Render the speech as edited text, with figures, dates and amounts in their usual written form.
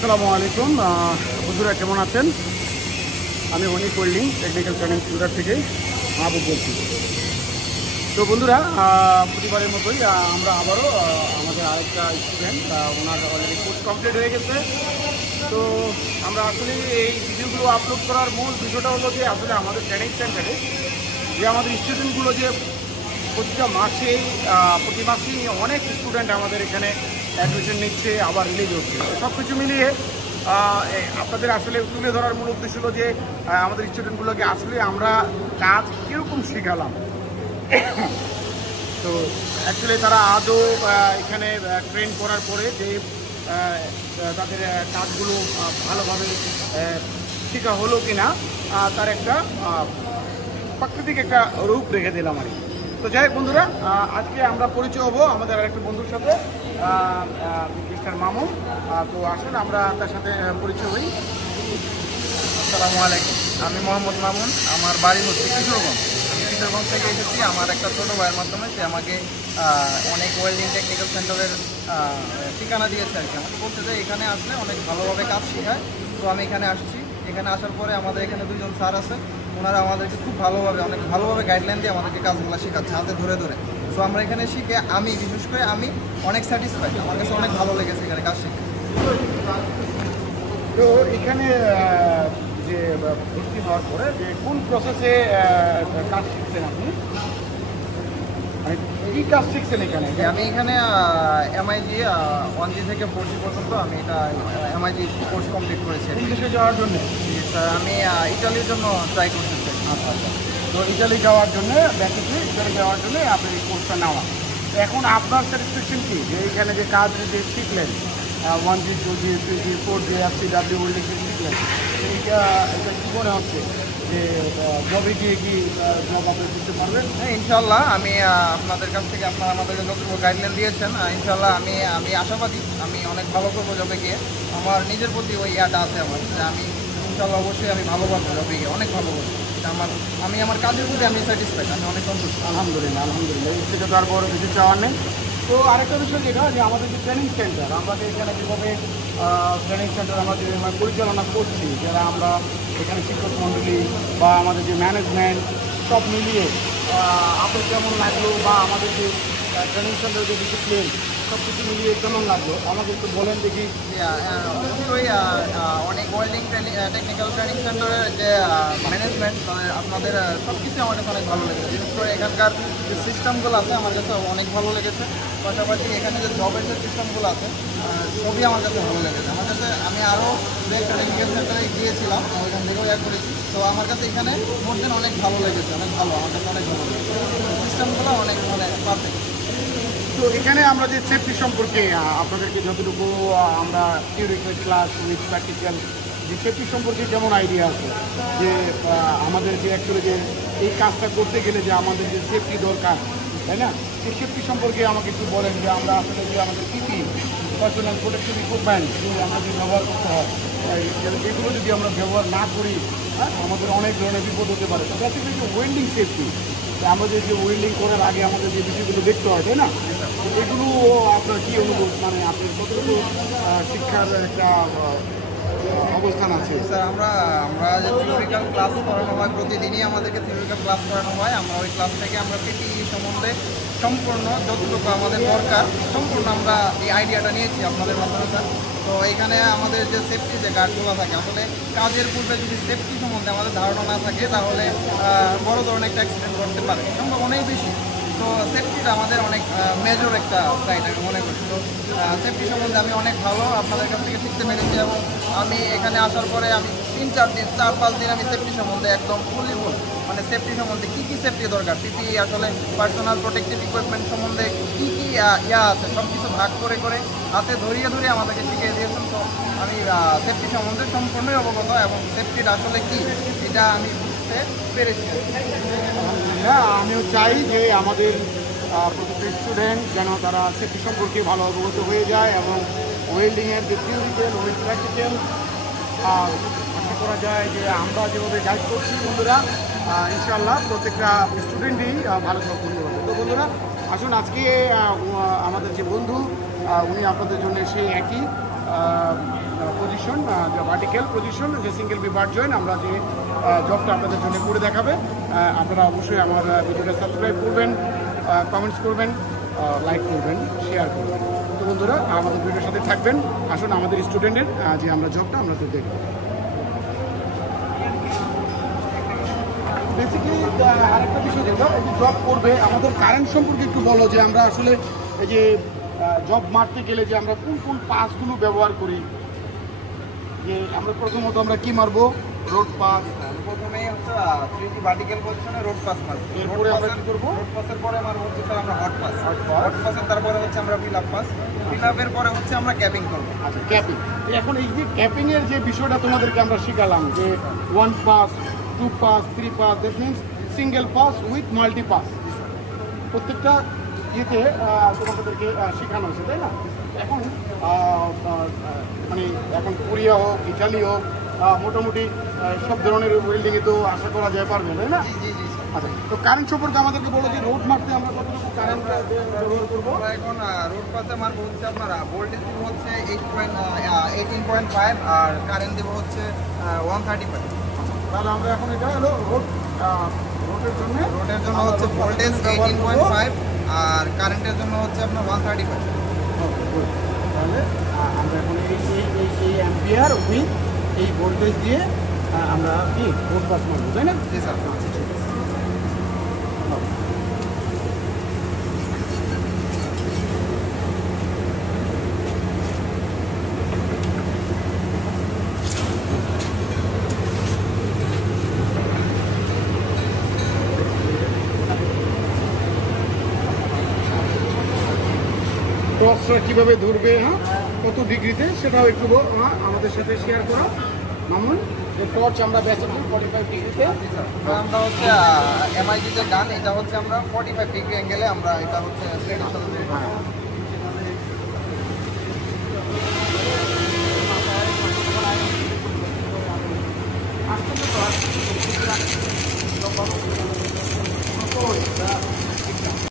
আসসালামু আলাইকুম বন্ধুরা, কেমন আছেন? আমি অনিক ওয়েল্ডিং টেকনিক্যাল ট্রেনিং সেন্টার থেকে মাহবুব বলছি। তো বন্ধুরা, প্রতিবারের মতোই আমরা আবারও আমাদের আরেকটা স্টুডেন্ট, ওনার অলরেডি কোর্স কমপ্লিট হয়ে গেছে। তো আমরা আসলে এই ভিডিওগুলো আপলোড করার মূল বিষয়টা হলো যে আসলে আমাদের ট্রেনিং সেন্টারে যে আমাদের স্টুডেন্টগুলো যে প্রতি মাসেই অনেক স্টুডেন্ট আমাদের এখানে অ্যাডমিশন নিচ্ছে, আবার রিলিজ হচ্ছে। সব কিছু মিলিয়ে আপনাদের আসলে তুলে ধরার মূল উদ্দেশ্য হলো যে আমাদের স্টুডেন্টগুলোকে আসলে আমরা কাজ কীরকম শেখালাম। তো অ্যাকচুয়ালি তারা আদৌ এখানে ট্রেন করার পরে যে তাদের কাজগুলো ভালোভাবে শেখা হলো কি না, তার একটা প্রাকৃতিক একটা রূপ রেখে দিলাম আর কি। তো যাই হোক বন্ধুরা, আজকে আমরা পরিচয় হবো আমাদের আরেকটা বন্ধুর সাথে, মিস্টার মামুন। তো আসলে আমরা তার সাথে পরিচয় হই। আসসালামু আলাইকুম, আমি মোহাম্মদ মামুন। আমার বাড়ি হচ্ছে কিশোরগঞ্জ। আমি কিশোরগঞ্জ থেকে এসেছি। আমার একটা ছোটো ভাইয়ের মাধ্যমে সে আমাকে অনেক ওয়েল্ডিং টেকনিক্যাল সেন্টারের ঠিকানা দিয়েছে আর কি। আমাকে বলছে যে এখানে আসলে অনেক ভালোভাবে কাজ শেখায়। তো আমি এখানে আসছি। এখানে আসার পরে আমাদের এখানে দুজন স্যার আছে, ওনারা আমাদেরকে খুব ভালোভাবে অনেক ভালোভাবে গাইডলাইন দিয়ে আমাদেরকে কাজগুলো শেখাচ্ছে হাতে ধরে ধরে। সো আমরা এখানে শিখে বিশেষ করে আমি অনেক স্যাটিসফাইড। আমার কাছে অনেক ভালো লেগেছে এখানে কাজ শিখে। তো এখানে যে ভর্তি হওয়ার পরে যে কোন প্রসেসে কাজ শিখছেন আপনি, মানে কী কাজ শিখছেন এখানে? আমি এখানে MIG 1G থেকে 4G পর্যন্ত আমি এটা MIG কোর্স কমপ্লিট করেছি। দেশে যাওয়ার জন্য স্যার আমি ইটালির জন্য ট্রাই করতে চাই। আচ্ছা। তো ইটালি যাওয়ার জন্য ইটালি যাওয়ার জন্য আপনি এই কোর্সটা নেওয়া। এখন আপনার স্যাটিসফ্যাকশন কি যে এইখানে যে কাজ যে শিখলেন 1G 2G 3G 4G FCW welding শিখলেন, এটা কী মনে হচ্ছে যে জবে গিয়ে কি জব আপনি করতে পারবেন? হ্যাঁ, ইনশাল্লাহ। আমি আপনাদের কাছ থেকে আপনারা আমাদেরকে যতটুকু গাইডলাইন দিয়েছেন, ইনশাল্লাহ আমি আশাবাদী আমি অনেক ভালো করবো জবে গিয়ে। আমার নিজের প্রতি ওই ইয়াটা আছে আমার, যে আমি ইনশাল্লাহ অবশ্যই আমি ভালো পারবো জবে গিয়ে, অনেক ভালো করবো। আমি আমার কাজের প্রতি আমি স্যাটিসফাইড, আমি অনেক সন্তুষ্ট। আলহামদুলিল্লাহ এর থেকে তো আর বড় কিছু চাওয়ার নেই। তো আরেকটা বিষয় যেটা যে আমাদের যে ট্রেনিং সেন্টার, আমরা এখানে যেভাবে ট্রেনিং সেন্টার আমরা যে পরিচালনা করছি, যারা আমরা এখানে শিক্ষক মণ্ডলী বা আমাদের যে ম্যানেজমেন্ট সব মিলিয়ে আপনার কেমন লাগলো, বা আমাদের যে ট্রেনিং সেন্টার যে ডিসিপ্লিন সব কিছু মিলিয়ে কেমন লাগলো আমাকে একটু বলেন দেখি। অবশ্যই অনেক ওয়েল্ডিং টেকনিক্যাল ট্রেনিং সেন্টারের যে ম্যানেজমেন্ট, আপনাদের সব কিছু আমার কাছে অনেক ভালো লেগেছে। বিশেষ করে এখানকার যে সিস্টেমগুলো আছে আমার কাছে অনেক ভালো লেগেছে। পাশাপাশি এখানে যে জবের যে সিস্টেমগুলো আছে সবই আমার কাছে ভালো লেগেছে। আমার কাছে আমি আরও একটা টেকনিক্যাল সেন্টারে গিয়েছিলাম, ওইখান থেকেও করেছি। তো আমার কাছে এখানে মোর দেন অনেক ভালো লেগেছে, অনেক ভালো, আমার কাছে অনেক ভালো লেগেছে। সিস্টেমগুলো অনেক পারফেক্ট। তো এখানে আমরা যে সেফটি সম্পর্কে আপনাদেরকে যতটুকু আমরা থিওরিক্যাল ক্লাস উইথ প্র্যাকটিক্যাল যে সেফটি সম্পর্কে যেমন আইডিয়া আছে, যে আমাদের যে অ্যাকচুয়ালি যে এই কাজটা করতে গেলে যে আমাদের যে সেফটি দরকার, তাই না? সেই সেফটি সম্পর্কে আমাকে একটু বলেন যে আমরা আসলে যে আমাদের পিপি পার্সোনাল প্রোটেকটিভ ইকুইপমেন্ট আমরা যে ব্যবহার করতে হয়, এগুলো যদি আমরা ব্যবহার না করি, আমাদের অনেক ধরনের বিপদ হতে পারে। তো বেসিক্যালি যে ওয়েল্ডিং সেফটি, আমাদের যে ওয়েল্ডিং করার আগে আমাদের যে বিষয়গুলো দেখতে হয়, তাই না? এগুলো আপনার কী অনুভব, মানে আপনি কতটুকু শিক্ষার একটা অবস্থান আছে? স্যার আমরা যে থিওরিক্যাল ক্লাস করানো হয়, প্রতিদিনই আমাদেরকে থিওরিক্যাল ক্লাস করানো হয়। আমরা ওই ক্লাস থেকে আমরা পিপিই সম্বন্ধে সম্পূর্ণ যতটুকু আমাদের দরকার সম্পূর্ণ আমরা এই আইডিয়াটা নিয়েছি আপনাদের মাধ্যমে স্যার। তো এখানে আমাদের যে সেফটি যে গার্ডগুলো থাকে, আসলে কাজের পূর্বে যদি সেফটি সম্বন্ধে আমাদের ধারণা না থাকে তাহলে বড় ধরনের একটা অ্যাক্সিডেন্ট ঘটতে পারে, সম্ভব অনেক বেশি। তো সেফটিটা আমাদের অনেক মেজর একটা সাইড আমি মনে করি। তো সেফটি সম্বন্ধে আমি অনেক ভালো আপনাদের কাছ থেকে শিখতে পেরেছি, এবং আমি এখানে আসার পরে আমি 3-4 দিন আমি সেফটি সম্বন্ধে একদম ফুল মানে সেফটি সম্বন্ধে কী কী সেফটি দরকার, পিপিই আসলে পার্সোনাল প্রোটেকটিভ ইকুইপমেন্ট সম্বন্ধে কী কী ইয়া আছে সব কিছু ভাগ করে হাতে ধরিয়ে আমাদেরকে শিখিয়ে দিয়েছেন। তো আমি সেফটি সম্বন্ধে সম্পূর্ণই অবগত, এবং সেফটিটা আসলে কী এটা আমি বুঝতে পেরেছি। আলহামদুলিল্লাহ, আমিও চাই যে আমাদের প্রত্যেকটা স্টুডেন্ট যেন তারা সেফটি সম্পর্কে ভালো অবগত হয়ে যায়, এবং ওয়েল্ডিংয়ের যে থিওরিক্যাল উইথ প্র্যাকটিক্যাল আশা করা যায় যে আমরা যেভাবে গাইড করছি বন্ধুরা, ইনশাআল্লাহ প্রত্যেকটা স্টুডেন্টই ভালো সব করতে পারবে। তো বন্ধুরা আসুন, আজকে আমাদের যে বন্ধু উনি আপনাদের জন্য সেই একই পজিশন ভার্টিক্যাল পজিশন, যে সিঙ্গেল বি বার্ড জয়েন, আমরা যে জবটা আপনাদের জন্য করে দেখাবে। আপনারা অবশ্যই আমার ভিডিওটা সাবস্ক্রাইব করবেন, কমেন্টস করবেন, লাইক করবেন, শেয়ার করবেন। তো বন্ধুরা আমাদের ভিডিওর সাথে থাকবেন। আসুন আমাদের স্টুডেন্টের যে আমরা জবটা আমরা তো দেখব। বেসিক্যালি আরেকটা বিষয় দেখো, এই যে জব করবে আমাদের কারেন্ট সম্পর্কে একটু বলো, যে আমরা আসলে এই যে জব মারতে গেলে যে আমরা কোন কোন পাসগুলো ব্যবহার করি। যে আমরা প্রথমত আমরা কি মারবো, রোড পাস। প্রথমেই হচ্ছে 3D ভার্টিক্যাল পজিশনে রোড পাস মারবো। এরপরে আমরা কি করবো, রোড পাসের পরে মারবো হচ্ছে স্যার আমরা হট পাস। হট পাসের তারপরে হচ্ছে আমরা ফিল আপ পাস। ফিল আপের পরে হচ্ছে আমরা ক্যাপিং করবো। আচ্ছা ক্যাপিং। এখন এই যে ক্যাপিংয়ের যে বিষয়টা তোমাদেরকে আমরা শিখালাম, যে 1 pass, 2 pass, 3 pass, that means single pass with multi pass, প্রত্যেকটা ইয়েতে তোমাদেরকে শেখানো হয়েছে, তাই না? এখন মানে এখন কোরিয়া হোক, ইটালি হোক, মোটামুটি সব ধরনের ওয়েল্ডিংয়ে তো আশা করা যায় পারবে, তাই না? জি জি জি স্যার। আচ্ছা, তো কারেন্ট সম্পর্কে আমাদেরকে বলো, যে রোড মারতে আমরা কতটুকু কারেন্ট ব্যবহার করবো। আমরা এখন রোড পাসে মারবো হচ্ছে আপনার ভোল্টেজ দিব হচ্ছে 18.5 আর কারেন্ট দেবো হচ্ছে 135। তাহলে আমরা এখন এটা হলো রোডের জন্য হচ্ছে ভোল্টেজ 18.5 আর কারেন্টের জন্য হচ্ছে আপনার 135। তাহলে আমরা এখন এই অ্যাম্পিয়ার উইথ এই ভোল্টেজ দিয়ে আমরা কি রোড পাস মারবো, তাই না? জি স্যার। টসটা কীভাবে ধরবে, হ্যাঁ কত ডিগ্রিতে, সেটাও একটু আমাদের সাথে শেয়ার করো। মামুন, টর্চ আমরা বেসিক্যালি 45 ডিগ্রিতে আমরা হচ্ছে এমআইজি যে গান, এটা হচ্ছে আমরা 45 ডিগ্রি অ্যাঙ্গেলে আমরা এটা হচ্ছে প্লেটের সাথে ধরবো। হ্যাঁ